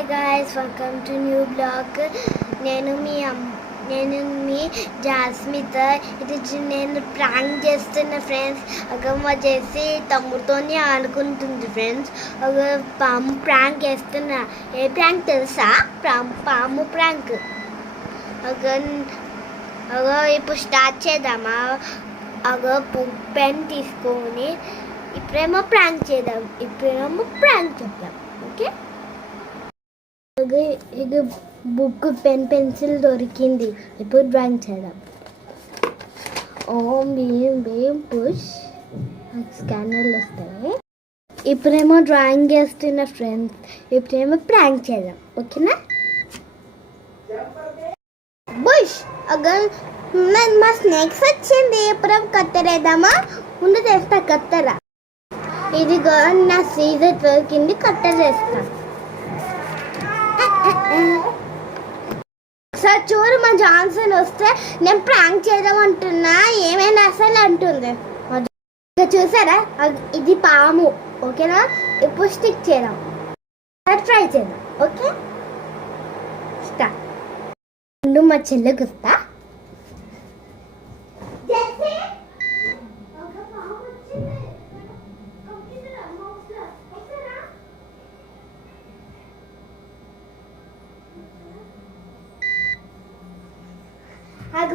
Hi guys, welcome to new blog. నేను మీ జాస్మిత. నేను prank చేస్తున్న ఫ్రెండ్స్. అగమ్మ చేసి తమ్ముడితోనే ఆడుకుంటుంది ఫ్రెండ్స్. ఒక పాము ప్రాంక్ చేస్తున్నా. ఏ ప్రాంక్ తెలుసా? పాము ప్రాంక్. ఇప్పుడు స్టార్ట్ చేద్దామా? పెన్ తీసుకొని ఇప్పుడేమో ప్రాంక్ చేద్దాం. చేద్దాం. ఓకే, ఇది బుక్ పెన్సిల్ దొరికింది. ఇప్పుడు డ్రాయింగ్ చేద్దాం. ఓం భీం భీం పుష్. స్కానర్లు వస్తాయి. ఇప్పుడేమో డ్రాయింగ్ చేస్తున్న ఫ్రెండ్స్. ఇప్పుడేమో ప్రాంక్ చేద్దాం. ఓకేనా? బుష్ మా స్నేక్స్ వచ్చింది. ఇప్పుడు కత్తరేద్దామా? ముందు తెస్తా కత్తెర. ఇదిగో నా సీజర్ దొరికింది. కత్తెర వేస్తా. ఒకసారి చూడు, మా జాన్సన్ వస్తే నేను ప్రాంక్ చేద్దాం అంటున్నా, ఏమైనా అసలు అంటుంది. చూసారా, ఇది పాము. ఓకేనా? ఇప్పుడు స్టిక్ చేద్దాం. ట్రై చేద్దాం. Okay, start. మా చెల్లెకి వస్తా.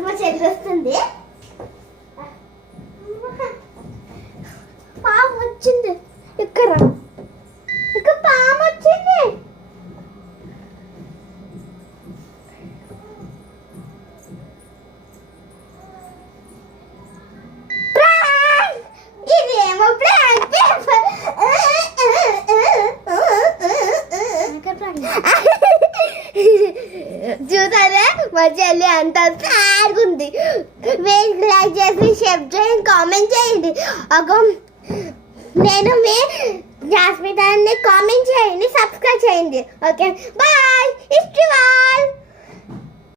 మా చెల్లి వస్తుంది. పాము వచ్చింది. ఇక్కడ పాము వచ్చింది. ఇదేమో ప్రాంక్ పేపర్. చూసారా, మా చెల్లి అంత సాడ్గా ఉంది. లైక్ చేసి షేర్ చేయండి, కామెంట్ చేయండి. నేను మీ జాస్మితాని కామెంట్ చేయండి, సబ్స్క్రైబ్ చేయండి. Okay, bye. ఇష్టం.